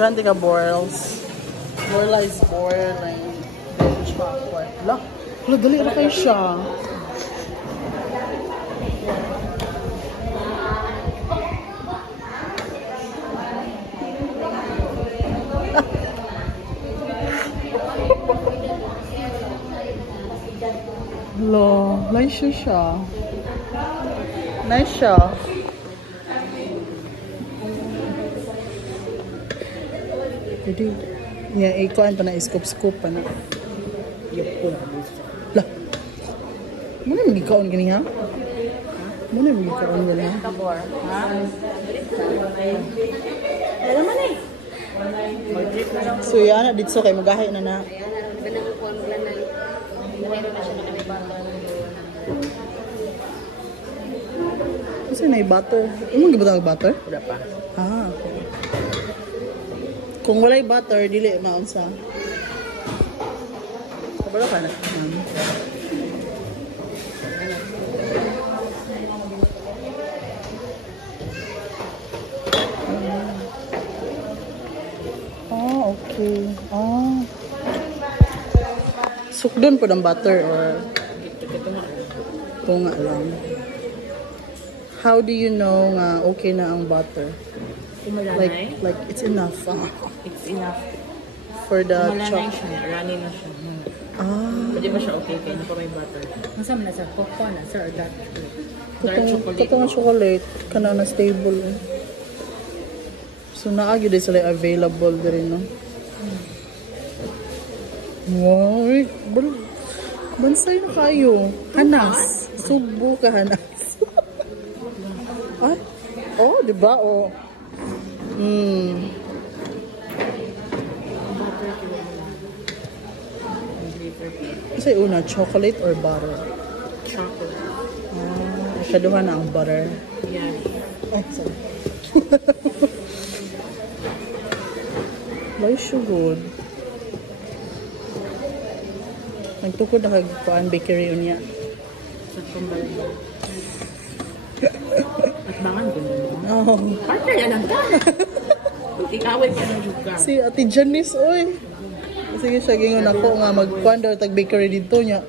Ganti ka boils. Borla is boiling. Chocolate. Lah, dali na kayo siya. Lo, nice siya. Nice siya. Jadi, niya ikuan pa na scoop pa na. Lah. Muna magikaon gani ha? Muna magikaon gani ha? Kapor. Ha? Alam mo na eh. So yan, dito kay magahi na na. Kasi na butter. Ano gibutang butter? Wala pa. Ah, okay. Kung walay butter, dili maunsa. Kabalo ka na. Oh, okay. Oh. Sukdon po ng butter or tunga lang. How do you know nga okay na ang butter? Like it's enough. It's enough. For the Malanay siya. Runny na siya. Pwede ba siya okay kaya pa may butter? Masam na sa cocoa na sa or dark chocolate. Katong chocolate kana na stable. So naagyo din sila available din no. Wow, bansay na kayo. Hanas. Subo ka hanas. Ay, oh, di ba? Oh. Kasi una, chocolate or butter? Chocolate. Kaduha na ang butter. Yeah. Ay, sorry. Why so good? Nagtukod na kagpaan bakery unya. Sa kumbalan. At bangan ko na. Oh. Partner yan ang ka. Ikaway ka ng juga. Si Ate Janice, oy. Sige siya gingon ako nga magkuan daw tag bakery dito niya.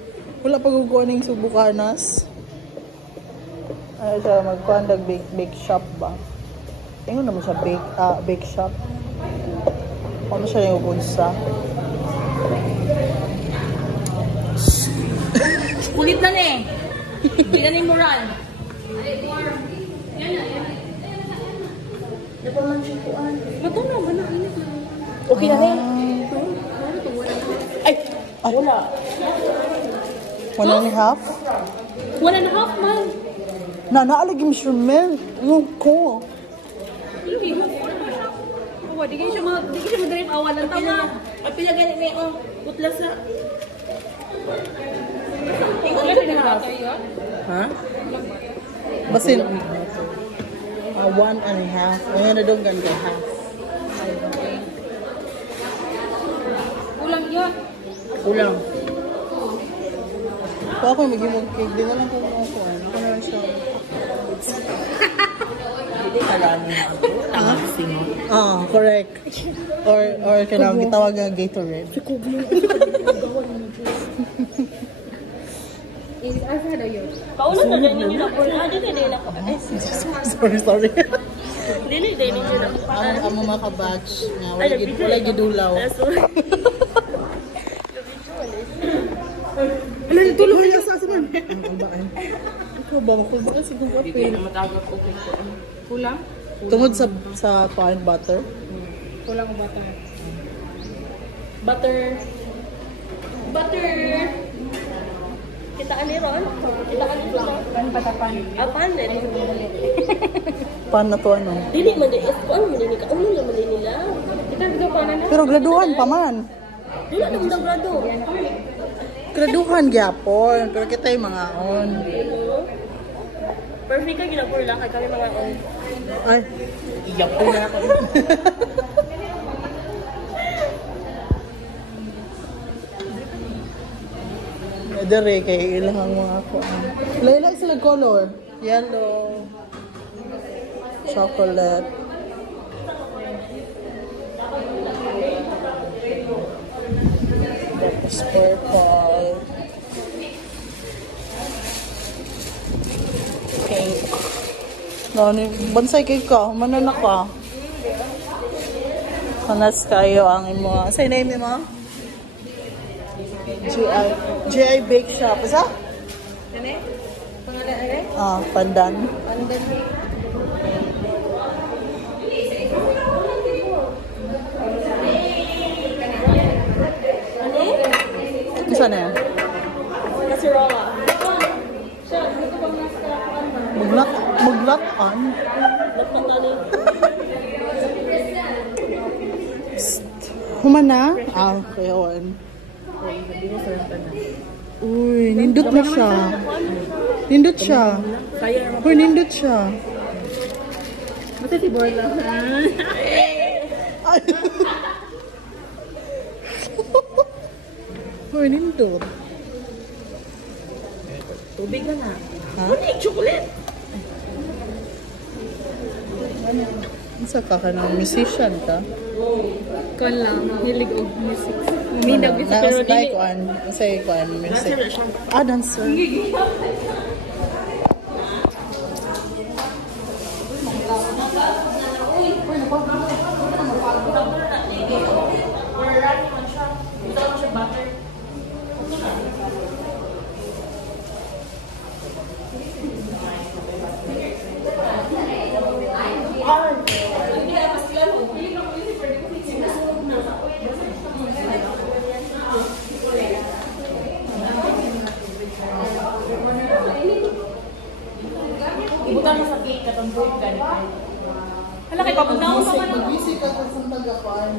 Wala pa guguan ning subukanas. Ay siya magkuan dag bake shop ba. Ingon naman siya bake shop. Ano siya yung bunsa? Kulit na eh. Hindi na ni moral. Matunaw ba na? Okay na rin. Ay! Wala. 1.5? 1.5 man. Naalagi mo siya, men. Yung ko. Hindi mo. Di kayo siya mag-drive awalan. Tama. At pinagalit na yung putlas na. Ikaw na half. Ha? Basin. 1.5. Ngayon na doon ganda half. Kulang yun. Kulang. Kung ako mag-imog cake, di na lang kung ako. Ako na lang siya. Hindi ka lang na ako. Tangasing. Correct. Or kailangan gitawag nga Gatorade. Paulan na dyan ninyo na po. Dili na ako. Sorry. Dili ninyo na po. Ang mga kabatch nga, wala gidulaw. Ano yung tulog niya sa asaman? Ang baan. Ikaw ba? Makulba ka sigong kape. Hindi na matagap ko. Kulang? Tungod sa pan butter? Kulang ko butter. Butter! Kita ka ni Ron? Kita ka ni Ron? Pan patapan. Pan din. Pan na to ano? Dili man din. Ano man din? Kauno naman din nila. Kita video pa na. Pero graduhan pa man. Dili na mong grado. Graduhan gyapon. Pero kita yung mga on. Perfect ka ginapur lang. Kaya kami mga on. Ay. Iyak po na ako. Dere kay ilang mga ako. Laila sila color. Yellow. Chocolate. Tapos purple. Pink. No, bansay kay ka. Manana ka. Kanas kayo ang imo. Say name mo? GI Bake Shop. Isa? Ano? Pangalan ano? Pandan. Pandan. Isa na yan? Kasirola. Maglatan. Humana? Okay, on. Uy, nindot na siya. Nindot siya. Uy, nindot siya. Basta si Borla. Ay. Uy, nindot. Tubig na na. Ha? Chocolate. Isa ka ng musician ka? Kon lang. Hilig og music. Minag ito pero Like dili. one. Say one music. Dancer. Ibutan mo sa cake katong fruit ganito. Hala kay pamugnaw sa man. Mag-music ka sa tagapan.